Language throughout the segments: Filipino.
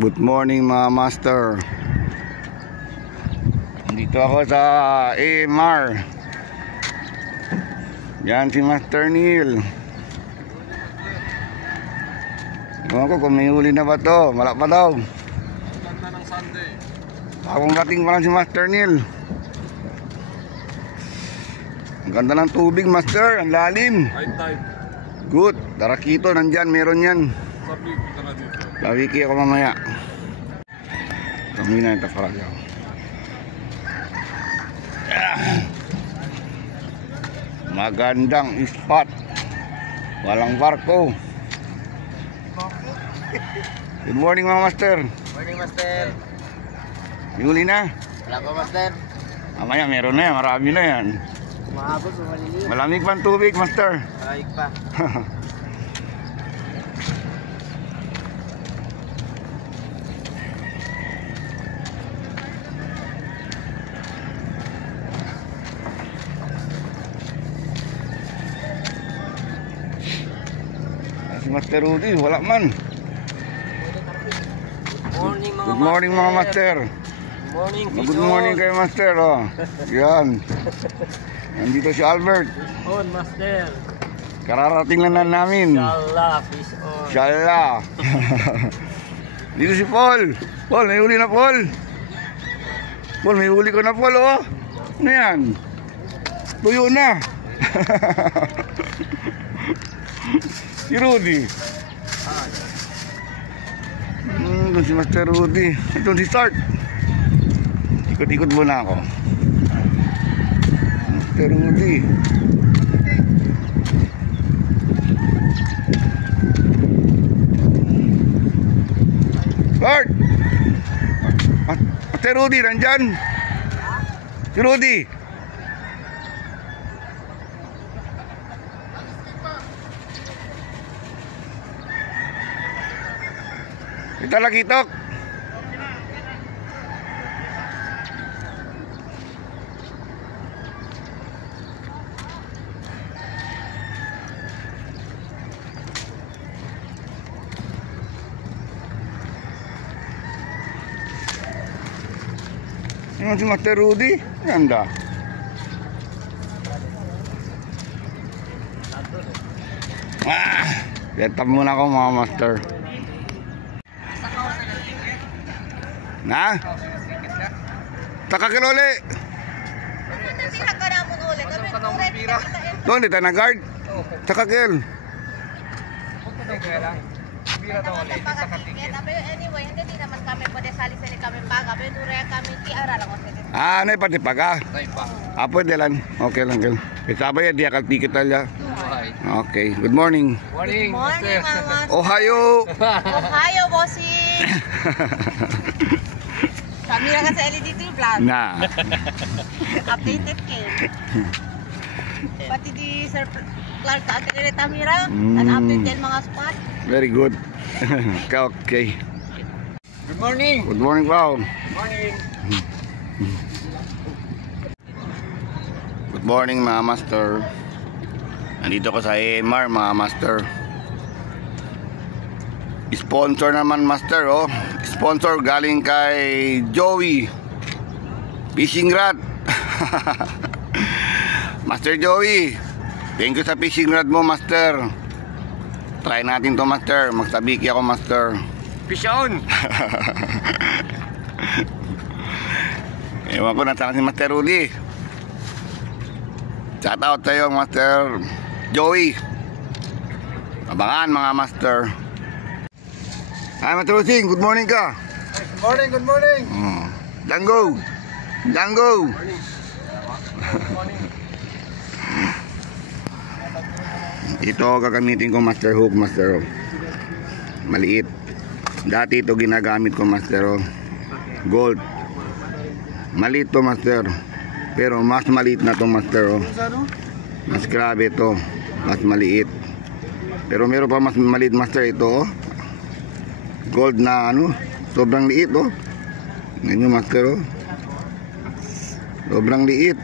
Good morning mga master. Dito ako sa AMR. Yan si Master Neil. Ewan ko kung may huli na ba to. Wala pa daw. Ganda ng Sunday. Akong dating pa lang si Master Neil. Ang ganda ng tubig, Master. Ang lalim. High tide. Good. Tarakito, nandyan. Meron yan. Sabi, punta ka dito. Lawiki ako mamaya. Kami na yung tafaragaw. Magandang spot. Walang barko. Good morning mga master. Morning, Master. Huli na. Wala pa, Master. Mamaya meron na yan. Marami na yan. Mahabos, maliliit. Malamig pa ang tubig, master. Malayik pa. Si Master Rudy, wala man. Morning, mga Good morning mga master. Morning, Good morning kayo master. Oh. Yan. Nandito si Albert. on, Master. Kararating lang na namin. Inshallah, fish on. Inshallah. Dito si Paul. Paul, may huli na Paul. Paul, may huli ko na Paul, oh. Ano yan? Tuyo na. Si Rudy. Ito si Master Rudy. Ito si Start. Ikot-ikot muna ako. Master Rudy. Start. Master Rudy, nandyan. Si Rudy. Kita lagi tok. Ano si Master Rudy? Ganda. Letap muna ako mga master. Na? Takakil uli. Doon, dito na guard. Takakil. Anyway, hindi naman kami pwede sali-sali kami paga. Pero nuraya kami tiara lang. Ah, ano yung pati paga? Pwede lang. Okay lang. Isabay, di akal ticket talya. Okay, good morning. Morning, Morning, mga Ohio. Ohio, bossing. Kami lang sa LDT vlog. Na. Updated kayo. Pati di Sir Clark sa atin ulit Tamira. Mm. Update din mga spot. Very good. Okay. Good morning. Good morning, Pao. Morning. Good morning, mga master. Nandito ko sa AMR, mga master. Sponsor naman, master, oh. Sponsor galing kay Joey Fishing Rod. Master Joey, thank you sa fishing rod mo, master. Try natin to, master. Magsabiki ako, master. Fish on. Ewan ko, nasaan si Master Rudy. Shout out sa'yo, Master Joey. Abangan, mga master. Hi, Master Rudy, good morning ka. Good morning, good morning. Dango. Dango. Ito gagamitin ko, master hook, master. Maliit. Dati ito ginagamit ko, master. Gold. Maliit to, master. Pero mas maliit na to, master. Mas grabe to. Mas maliit. Pero meron pa mas maliit, master. Ito, gold na ano. Sobrang liit, oh. Ngayon, master, oh. Sobrang liit.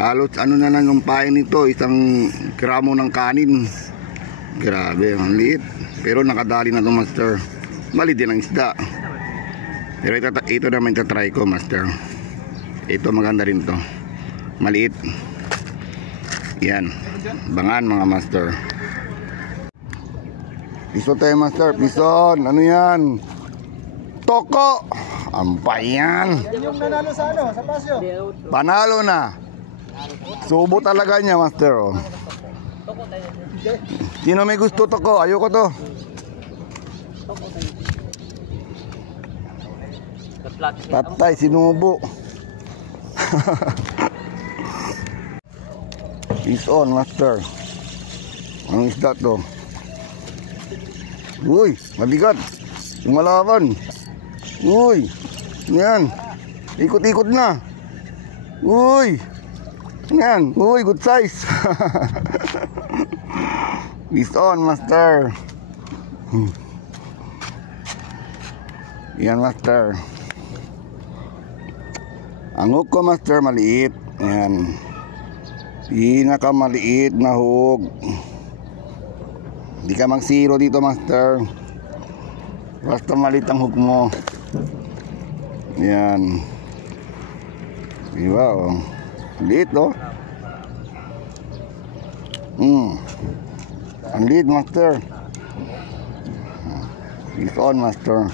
Halos ano na lang yung pain nito, isang gramo ng kanin. Grabe, ang liit. Pero nakadali na to, master. Mali din ang isda. Pero ito naman tatry ko, master. Ito maganda rin to. Maliit. Yan. Bangan mga master. Piso tayo master. Pison. Ano yan? Toko. Ampay yan. Yan yung nanalo sa ano, sa pasyo. Panalo na. Subo talaga niya master. Oh. Sino may gusto toko? Ayoko to. Patay, sinubo. Is on, master. Ang isda to. Uy, mabigat. Lumalaban. Uy, yan. Ikot-ikot na. Uy. Yan. Uy, good size. Is on, master. Yan, master. Ang hook ko master maliit. Ayan. Pinakamaliit na hook. Hindi ka mang zero dito master. Basta maliit ang hook mo. Ayan. Diba oh. Liit oh. Ang liit master. It's on master.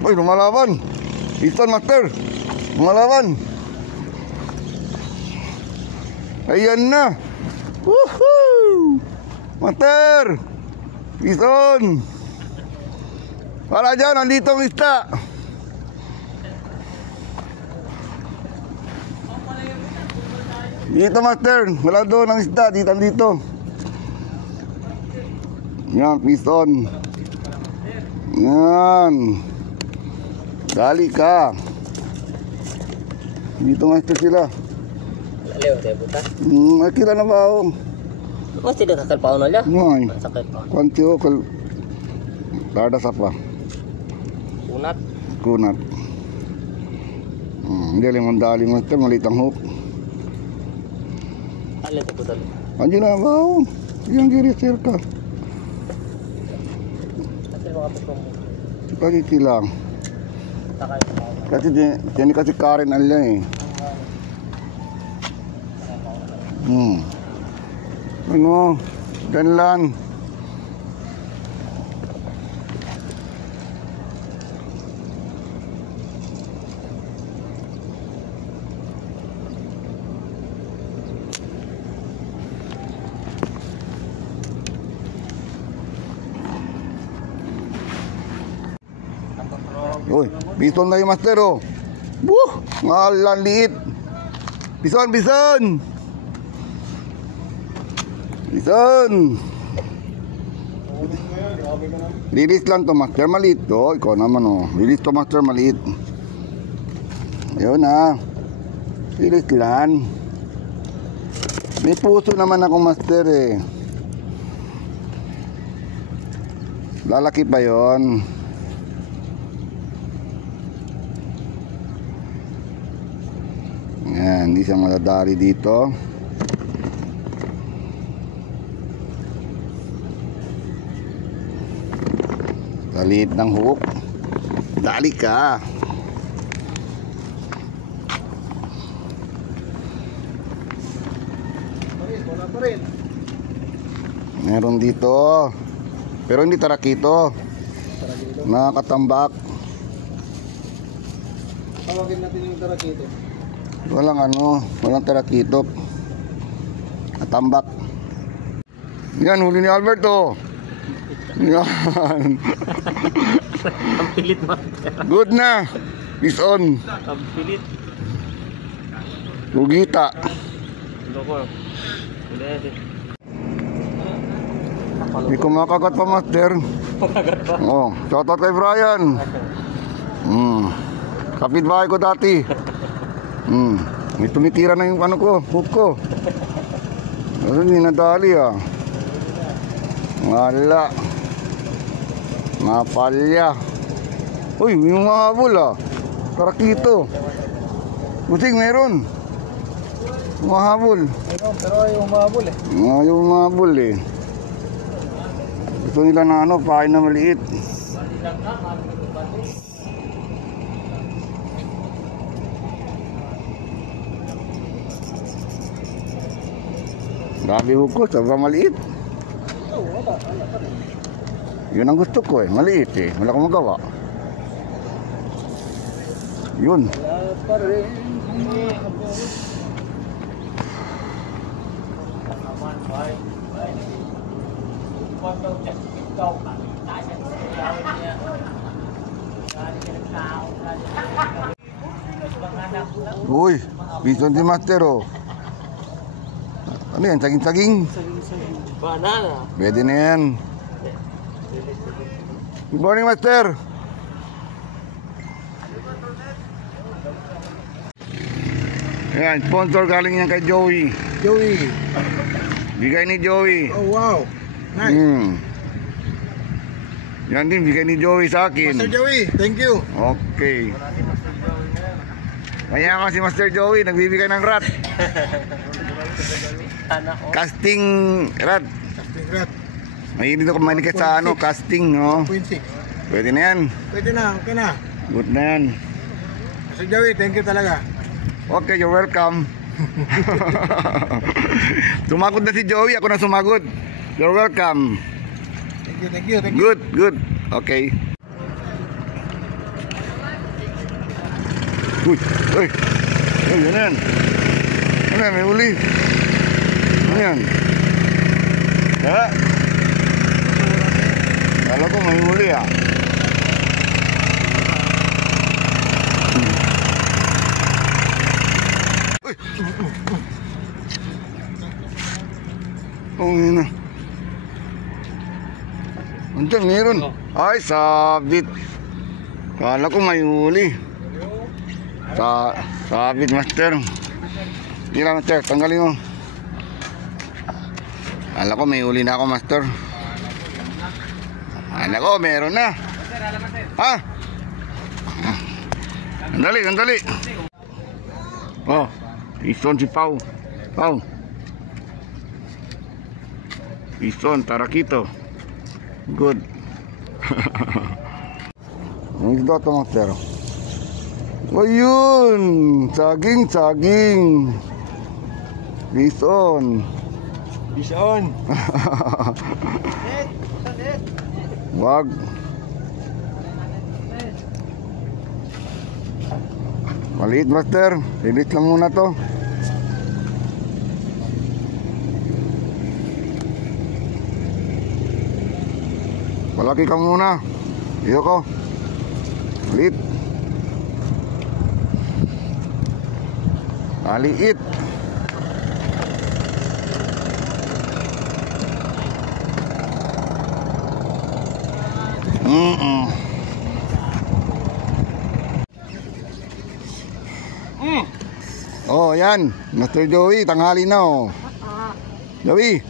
Uy, lumalaban. Piston master. Lumalaban. Ayan na. Woohoo! Master. Piston. Para dyan, nandito ang isda. Dito master. Wala doon ang isda. Dito. Yan, piston. Yan. Dali ka. Dito master sila. Leo, tayo buta. Akira na ba ako? Mas tidak kakalpaon na liya? Ngay. Sakit pa. Kwanti o kal... Tada sa pa. Kunat. Kunat. Hindi alam ang dali master. Maliit ang hook. Alin tayo buta. Andiyo na ba ako? Yang giri sir ka. Kasi mga putong mo. Pagkikilang. Sakay. Kasi dyan kasi Karen ala eh. Ano? Ganlan. Uy, bison na yung master oh. Buh! Ngalan liit. Bison. Lilis lang to master, maliit to. Ikaw naman oh. Lilis to master, maliit. Ayun na. Lilis lang. May puso naman ako master eh. Lalaki pa yon. Yan, hindi siya madadali dito. Talit ng hook. Dali ka. Wala pa rin. Meron dito. Pero hindi tarakito. Nakakatambak. Tawagin natin yung tarakito. Walang tarakito. Atambak. Yan, huli ni Alberto. Yan. Ang pilit mo. Good na. Is on. Ang pilit. Lugita. Loko. Hindi ko makagat pa master. Oh, shoutout kay Brian. Kapitbahay ko dati. May tumitira na yung ano ko, hook ko. Kasi hindi nadali ah. Wala. Napalya. Uy, may mahabol ah. Tarakito. Busing meron. Mahabol. Pero ayaw umabol eh. Ayaw mahabol eh. Gusto nila ng ano, pain na maliit. Grabe ko, sobrang maliit. Yun ang gusto ko eh, maliit eh. Wala akong magawa. Yun. Uy, bison si Master oh. Ano yan, saging-saging? Banana. Pwede na yan. Good morning, Master. Ayan, sponsor galing yan kay Joey. Joey. Bigay ni Joey. Oh, wow. Nice. Yan din, bigay ni Joey sa akin. Master Joey, thank you. Okay. Kaya nga si Master Joey, nagbibigay ng rat. Casting rat. Casting rat. Mahilig ako manikat sa ano, casting, no? 1.6. Pwede na yan. Pwede na, okay na. Good na yan. Master Joey, thank you talaga. Okay, you're welcome. Sumagod na si Joey, ako na sumagod. You're welcome. Thank you. Good, good. Okay. Uy, uy. Uy, yan yan. Ano yan, may uli. Ano yan? Ya. Kala ko may uli ah. Uy. Oh, yun na. Andiyan, meron. Ay, sabit. Kala ko may uli. Sabit, Master. Tira, Master. Tanggalin mo. Kala ko may uli na ako, Master. Kala ko, meron na. Ha? Andali. Oh, ison si Pau. Pau. Ison, tarakito. Good. Ang isda ito, Master. Ayun! Saging! Bison! Wag! Maliit, Master. Lilit lang muna to. Malaki ka muna. Iyo ko. Maliit. Maliit. Oh, yan. Master Joey, tanghali na oh. Joey.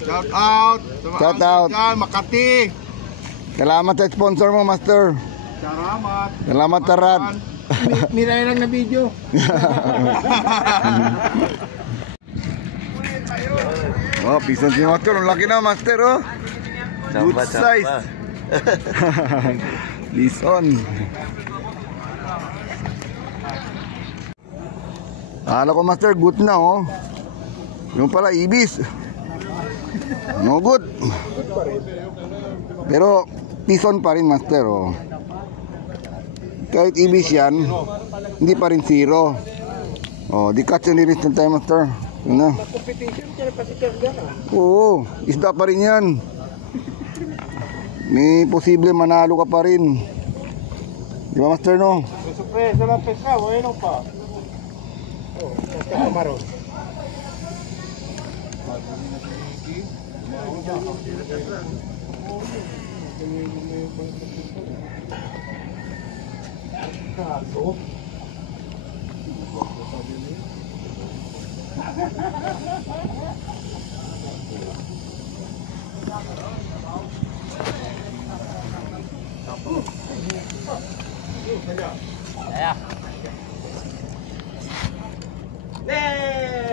Shout out. Shout out. Makati. Salamat sa sponsor mo, Master. Salamat Tarad. Miray lang na video. Oh, pisan si Master. Ang laki na, Master, oh. Good size. Bison. Akala ko, Master, good na, oh. Yung pala, ibis. No good. Pero, pison pa rin, Master, oh. Kahit ibis yan, hindi pa rin zero. Oh, di catch and release na tayo, Master. Yun na. Oo, isda pa rin yan. May posible manalo ka pa rin. Di ba, Master, no? Sorpresa lang pesca, bueno pa. Oh, este camarón.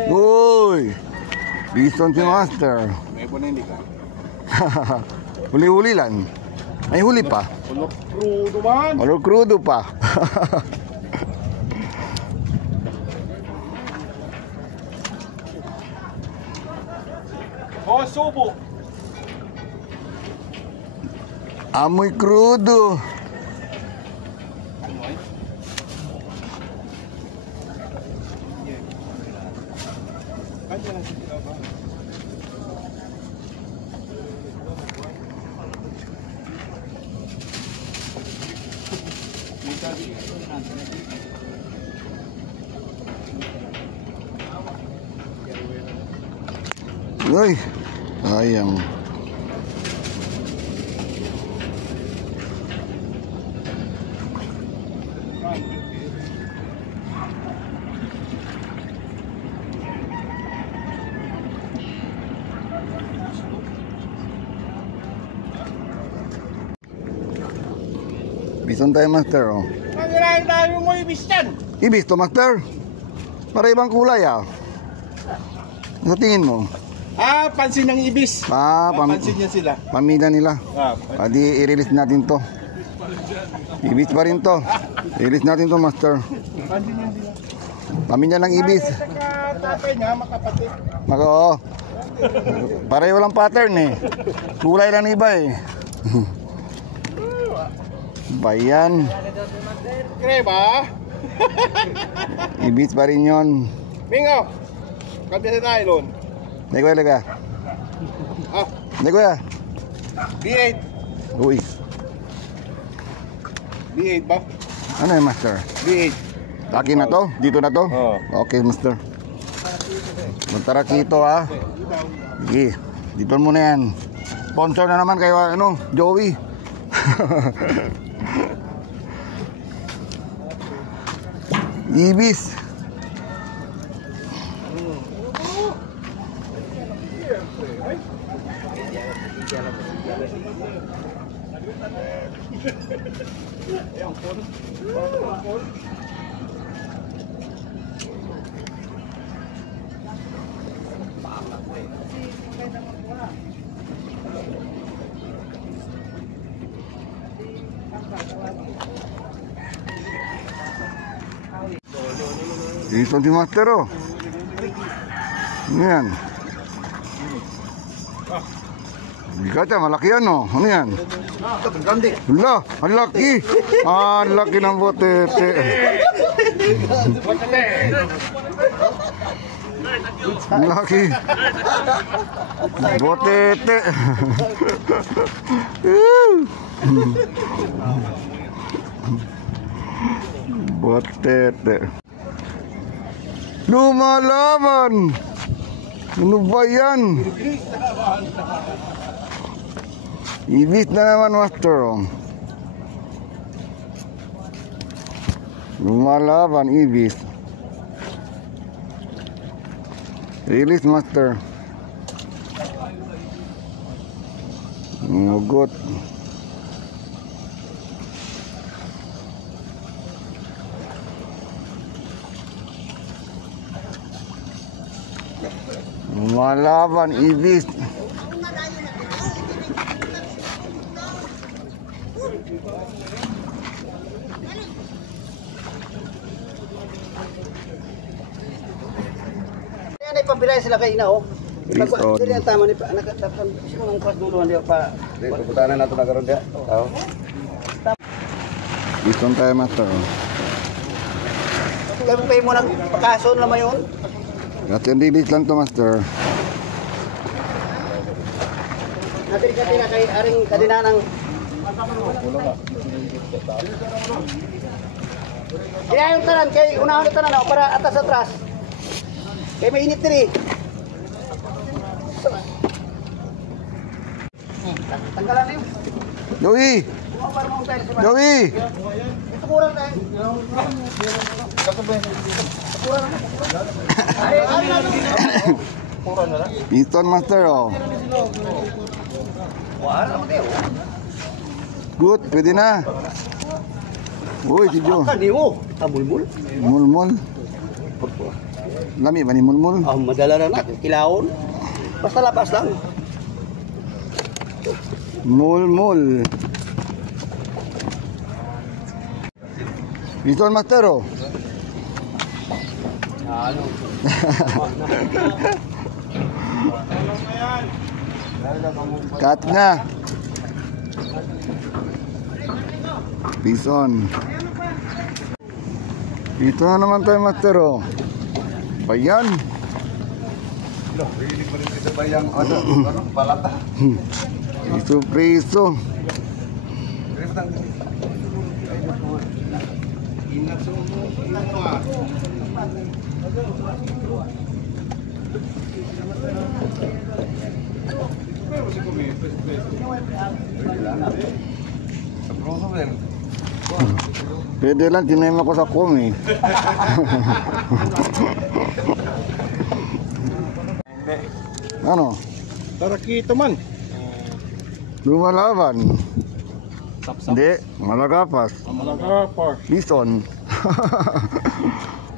Uy! Bison si Master. May bonindi ka. Huli-huli lang. May huli pa. Ulok crudo man. Olo crudo pa. Oh, subo. Amoy crudo. Uy, sayang. Bison tayo, master, oh. Ang dami mo ibis yan. Ibis to, master. Para ibang kulay, ah. Sa tingin mo? Ah, pansin ng ibis. Pansin niya sila. Pamilya nila. Ah, Pwede i-release natin to. Ibis pa rin to. I-release natin to, master. pansin niya sila. Pamilya ng ibis. Saka tatay niya, makapatid. Oo. Pareho lang pattern eh. Kulay lang iba eh. Bayan. Kaya ba? Ibis pa rin yun. Mingo, kami sa nylon. Hindi ko talaga. Ah, Hindi ko ya. B8. Uy. B8 ba? Ano yung master? B8. Akin na to? Dito na to? Oo. Okay, master. Magtara dito ha. Sige. Dito muna yan. Sponsor na naman kayo, ano, Joey. Ibis. Dito si master oh. Ano yan? Bigat yan, malaki yan oh. Ano yan? Hala, ang laki. Ang laki ng botete. Ang laki. Botete. Botete. Lumalaban. Ano ba yan? Ibis na naman, master. Lumalaban, ibis. Release, master. Ngugot. Lumalaban, ibis. Yan ay pambilay sila kay ina oh. Please, oh. Dili ang tama ni nakatapang simong kwas duluan dia pa. Dito, putanan nato na karon dia. Tao. Bison tayo, master. Kaya pay mo nagpakason na mayon. At yung release lang to, master. Nadiri ka tira kay aring kadinanang. Kaya yung tanan kay unahon ni tanan para atas atras. Kay mainit diri. Tanggalan niyo. Joey! Joey! Ito kurang tayo. Bison, master, oh. Good, pwede na. Uy, si Joe. Kaniwo, amulmul. Mulmul. Lami ba ni mulmul? Madala na kilawon. Basta lapas lang. Mul. Piston master oh. Cut na. Piston. Ito na naman tayo master oh. Bayan. Preso. Pwede lang, tinema ko sa kumi. Ano? Tarakito man. Lumalaban. Hindi, malagapas. Malagapar. Bison.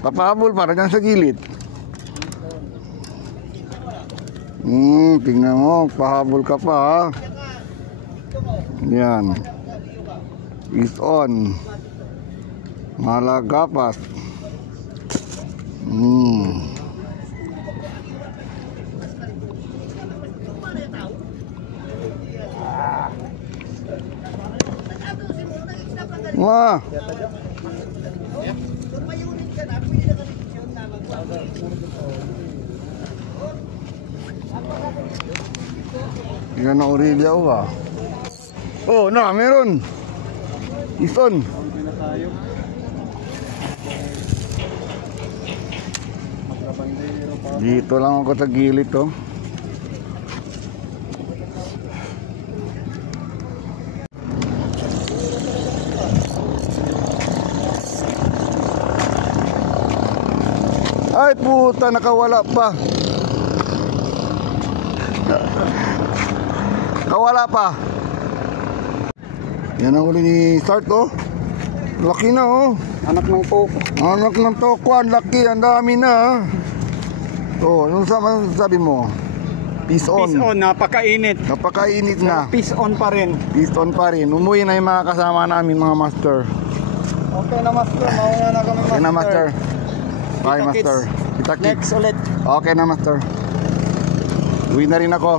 Papahabol para dyan sa gilid. Tingnan mo, pahabol ka pa ha. Yan. Bison. Malagapas. Wah. Yan ang Aurelia ba? Oh, na, meron. Ison. Dito lang ako sa gilid to. Ay puta, nakawala pa. Nakawala pa. Yan ang uli ni Start oh. Laki na oh. Anak ng toko. Anak ng toko, ang laki, ang dami na. Oh, yung sabi mo? Peace on. Peace on, napakainit. Napakainit na. Peace on pa rin. Peace on pa rin. Umuwi na yung mga kasama namin, mga master. Okay na master, mauna na kami master. Okay na master. Bye Kita master. kits. Kita kits. Next ulit. Okay na master. Uwi na rin ako.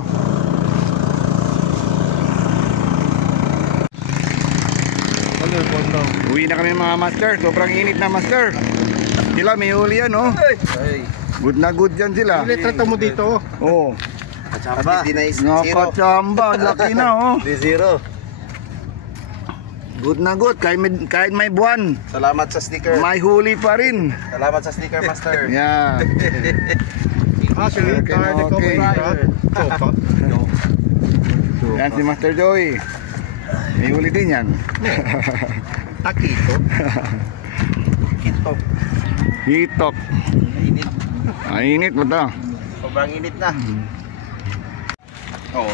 Uwi na kami mga master. Sobrang init na master. Sila may huli yan oh. Good na good yan sila. Litrato mo dito. Oh. Aba, Nakachamba. Laki na oh. di zero. Good na good. Kahit may buwan, Salamat sa sticker. may huli pa rin. Salamat sa sticker, Master. Yeah. Actually, Okay, okay. Yan si Master Joey. May huli din yan. Takito. Kitok. Hitok. Init. Init mo to. Sobrang init na. Oo.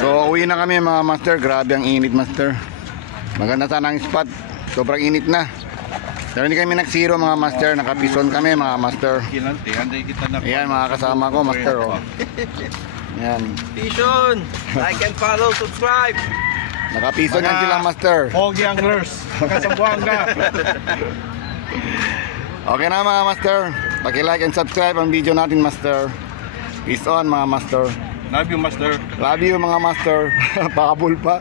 So uwi na kami mga master. Grabe ang init master. Maganda sana ang spot. Sobrang init na. Pero hindi kami nag-zero mga master. Nakapison kami mga master. Ayan mga kasama ko master oh. Ayan. Pishon! Like and follow, subscribe! Nakapison yan sila master. Pogi anglers. Magkasambuanga. Okay na mga master. Paki-like and subscribe ang video natin master. Peace on mga master. Love you, master. Love you mga master. Pakabul pa.